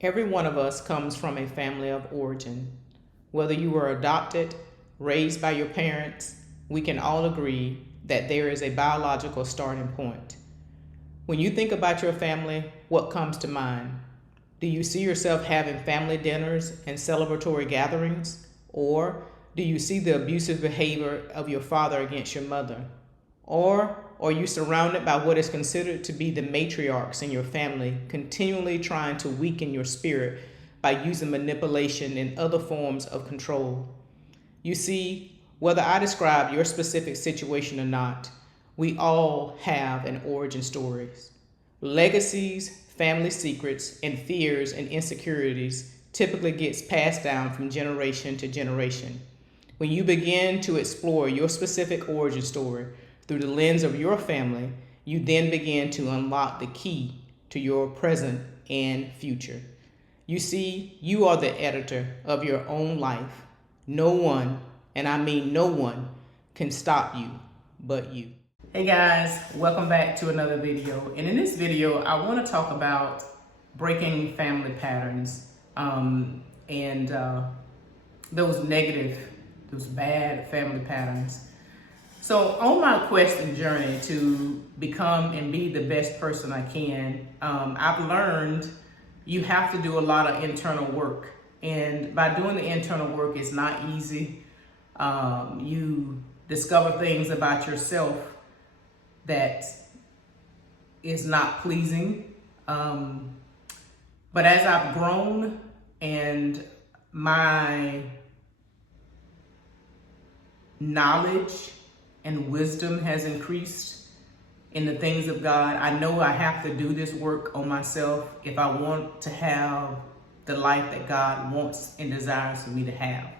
Every one of us comes from a family of origin. Whether you were adopted, raised by your parents, we can all agree that there is a biological starting point. When you think about your family, what comes to mind? Do you see yourself having family dinners and celebratory gatherings? Or do you see the abusive behavior of your father against your mother? Or are you surrounded by what is considered to be the matriarchs in your family, continually trying to weaken your spirit by using manipulation and other forms of control? You see, whether I describe your specific situation or not, we all have an origin story. Legacies, family secrets, and fears and insecurities typically gets passed down from generation to generation. When you begin to explore your specific origin story through the lens of your family, you then begin to unlock the key to your present and future. You see, you are the editor of your own life. No one, and I mean no one, can stop you but you. Hey guys, welcome back to another video. And in this video, I want to talk about breaking family patterns and those bad family patterns. So on my quest and journey to become and be the best person I can, I've learned you have to do a lot of internal work. And by doing the internal work, it's not easy. You discover things about yourself that is not pleasing. But as I've grown and my knowledge and wisdom has increased in the things of God, I know I have to do this work on myself if I want to have the life that God wants and desires for me to have.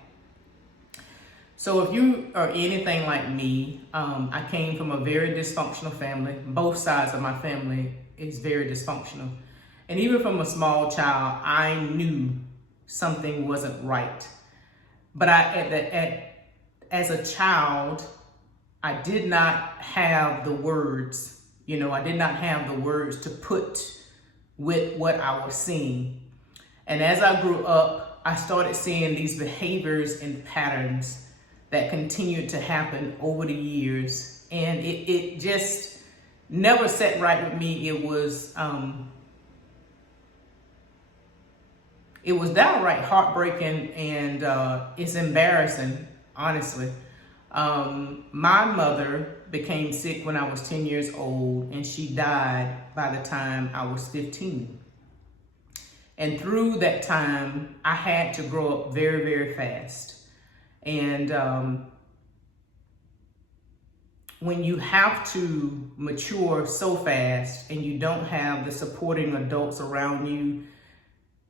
So if you are anything like me, I came from a very dysfunctional family. Both sides of my family is very dysfunctional. And even from a small child, I knew something wasn't right. But as a child, I did not have the words, I did not have the words to put with what I was seeing. And as I grew up, I started seeing these behaviors and patterns that continued to happen over the years. And it just never sat right with me. It was downright heartbreaking, and it's embarrassing, honestly. My mother became sick when I was 10 years old, and she died by the time I was 15. And through that time, I had to grow up very, very fast. And when you have to mature so fast and you don't have the supporting adults around you,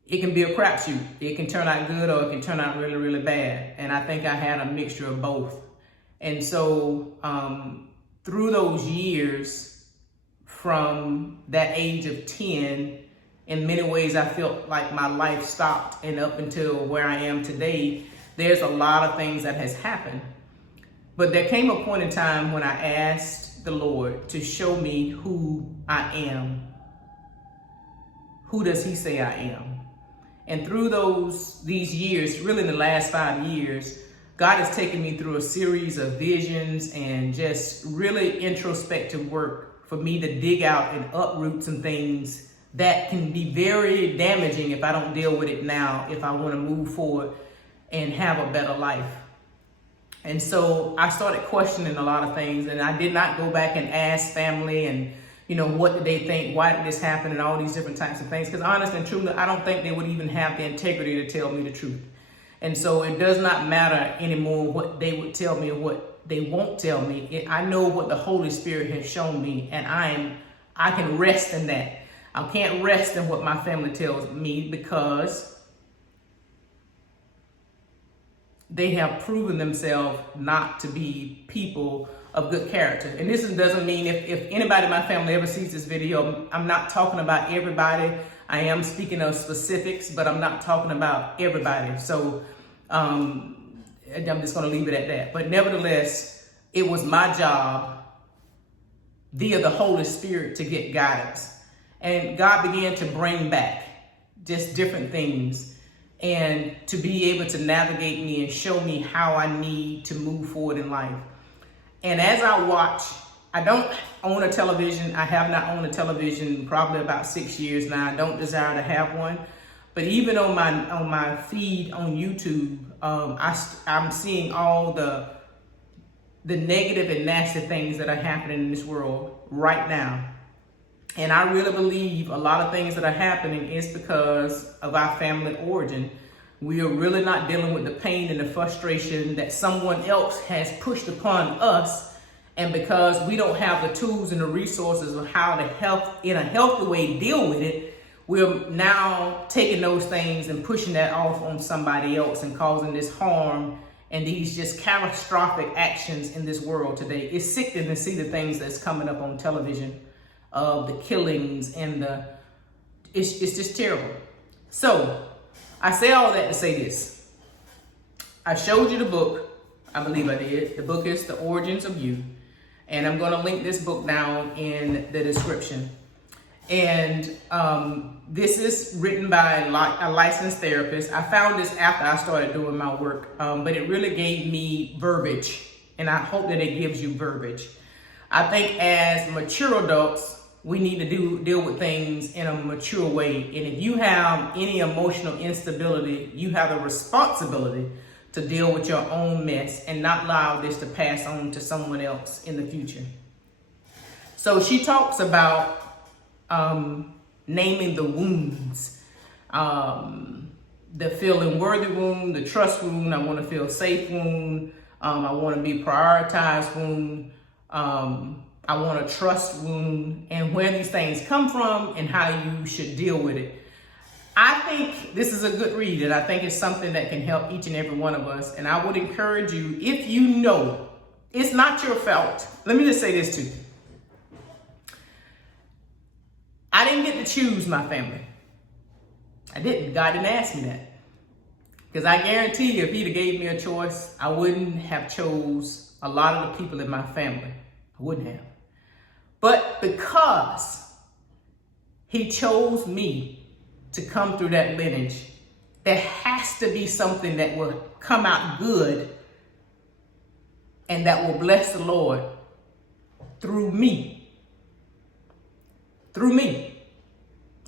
it can be a crapshoot. It can turn out good or it can turn out really, really bad. And I think I had a mixture of both. And so through those years, from that age of 10, in many ways, I felt like my life stopped. And up until where I am today, there's a lot of things that has happened. But there came a point in time when I asked the Lord to show me who I am. Who does He say I am? And through these years, really in the last 5 years, God has taken me through a series of visions and just really introspective work for me to dig out and uproot some things that can be very damaging if I don't deal with it now, if I want to move forward and have a better life. And so I started questioning a lot of things, and I did not go back and ask family and, what did they think? Why did this happen? And all these different types of things. Because honestly and truly, I don't think they would even have the integrity to tell me the truth. And so it does not matter anymore what they would tell me or what they won't tell me. I know what the Holy Spirit has shown me, and I can rest in that. I can't rest in what my family tells me because they have proven themselves not to be people of good character. And this doesn't mean if anybody in my family ever sees this video, I'm not talking about everybody. I am speaking of specifics, but I'm not talking about everybody. So I'm just going to leave it at that. But nevertheless, it was my job via the Holy Spirit to get guidance. And God began to bring back just different things, and to be able to navigate me and show me how I need to move forward in life. And as I watch, I don't own a television. I have not owned a television probably about 6 years now. I don't desire to have one. But even on my feed on YouTube, I'm seeing all the negative and nasty things that are happening in this world right now. And I really believe a lot of things that are happening is because of our family origin. We are really not dealing with the pain and the frustration that someone else has pushed upon us. And because we don't have the tools and the resources of how to in a healthy way deal with it, we're now taking those things and pushing that off on somebody else and causing this harm and these just catastrophic actions in this world today. It's sickening to see the things that's coming up on television, of the killings and it's just terrible. So I say all that to say this. I showed you the book. I believe I did. The book is The Origins of You. And I'm going to link this book down in the description. And this is written by a licensed therapist. I found this after I started doing my work, but it really gave me verbiage, and I hope that it gives you verbiage. I think as mature adults, we need to deal with things in a mature way. And if you have any emotional instability, you have a responsibility to deal with your own mess and not allow this to pass on to someone else in the future. So she talks about naming the wounds, the feeling worthy wound, the trust wound, I want to feel safe wound, I want to be prioritized wound, I want to trust wound, and where these things come from and how you should deal with it. I think this is a good read, and I think it's something that can help each and every one of us. And I would encourage you, if you know it's not your fault. Let me just say this to you. I didn't get to choose my family. I didn't. God didn't ask me that. Because I guarantee you, if he'd have gave me a choice, I wouldn't have chose a lot of the people in my family. I wouldn't have. But because he chose me to come through that lineage, there has to be something that will come out good and that will bless the Lord through me. Through me.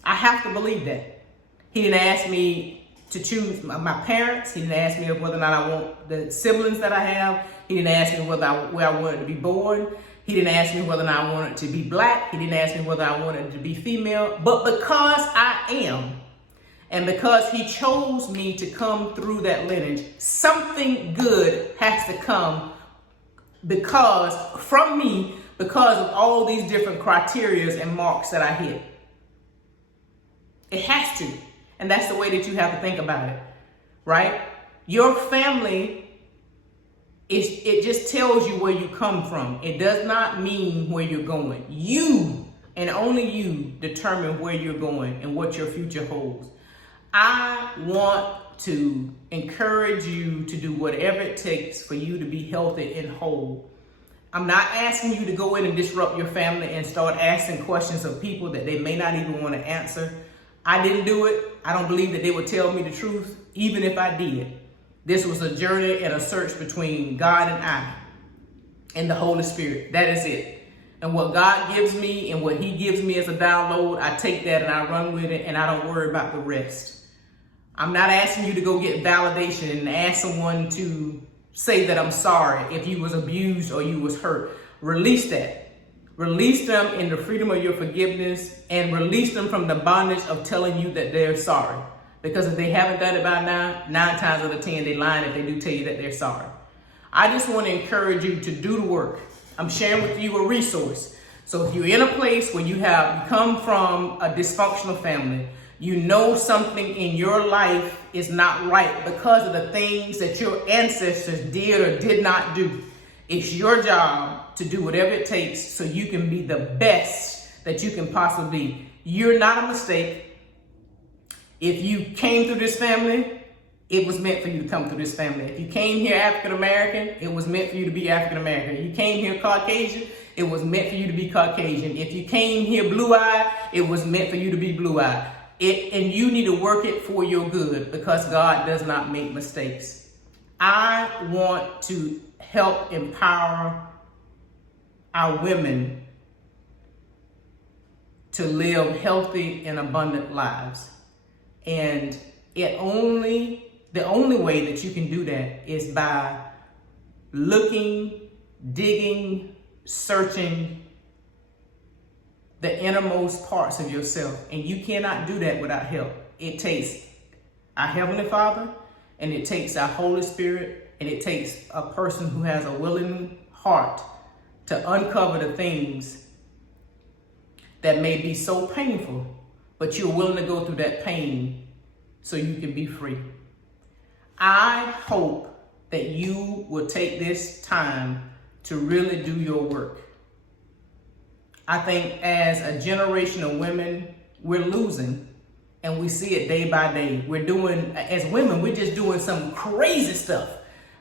I have to believe that. He didn't ask me to choose my parents. He didn't ask me whether or not I want the siblings that I have. He didn't ask me where I wanted to be born. He didn't ask me whether or not I wanted to be black. He didn't ask me whether I wanted to be female. But because I am, and because he chose me to come through that lineage, something good has to come from me because of all these different criteria and marks that I hit. It has to. And that's the way that you have to think about it, right? Your family, it just tells you where you come from. It does not mean where you're going. You, and only you, determine where you're going and what your future holds. I want to encourage you to do whatever it takes for you to be healthy and whole. I'm not asking you to go in and disrupt your family and start asking questions of people that they may not even want to answer. I didn't do it. I don't believe that they would tell me the truth, even if I did. This was a journey and a search between God and I and the Holy Spirit. That is it. And what God gives me and what he gives me as a download, I take that and I run with it and I don't worry about the rest. I'm not asking you to go get validation and ask someone to say that I'm sorry if you was abused or you was hurt. Release that. Release them in the freedom of your forgiveness and release them from the bondage of telling you that they're sorry. Because if they haven't done it by now, 9 times out of 10, they're lying if they do tell you that they're sorry. I just want to encourage you to do the work. I'm sharing with you a resource. So if you're in a place where you come from a dysfunctional family, you know something in your life is not right because of the things that your ancestors did or did not do. It's your job to do whatever it takes so you can be the best that you can possibly be. You're not a mistake. If you came through this family, it was meant for you to come through this family. If you came here African American, it was meant for you to be African American. If you came here Caucasian, it was meant for you to be Caucasian. If you came here blue-eyed, it was meant for you to be blue-eyed. And you need to work it for your good, because God does not make mistakes. I want to help empower our women to live healthy and abundant lives. And the only way that you can do that is by looking, digging, searching the innermost parts of yourself. And you cannot do that without help. It takes our Heavenly Father, and it takes our Holy Spirit, and it takes a person who has a willing heart to uncover the things that may be so painful, but you're willing to go through that pain so you can be free. I hope that you will take this time to really do your work. I think as a generation of women, we're losing, and we see it day by day. As women, we're just doing some crazy stuff,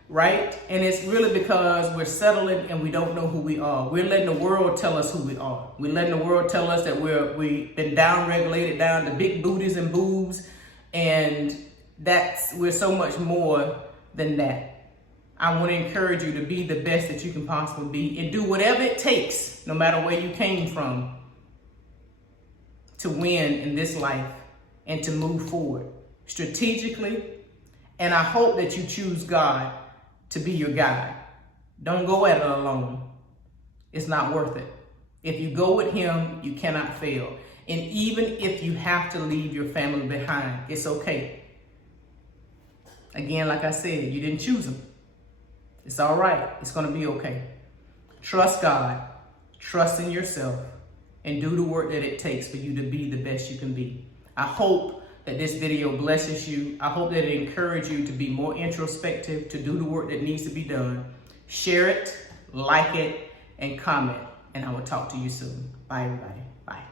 right? And it's really because we're settling and we don't know who we are. We're letting the world tell us who we are. We're letting the world tell us that we've been down-regulated down to big booties and boobs, and we're so much more than that. I want to encourage you to be the best that you can possibly be, and do whatever it takes, no matter where you came from, to win in this life and to move forward strategically. And I hope that you choose God to be your guide. Don't go at it alone. It's not worth it. If you go with Him, you cannot fail. And even if you have to leave your family behind, it's okay. Again, like I said, you didn't choose them. It's all right. It's going to be okay. Trust God, trust in yourself, and do the work that it takes for you to be the best you can be. I hope that this video blesses you. I hope that it encourages you to be more introspective, to do the work that needs to be done. Share it, like it, and comment. And I will talk to you soon. Bye, everybody. Bye.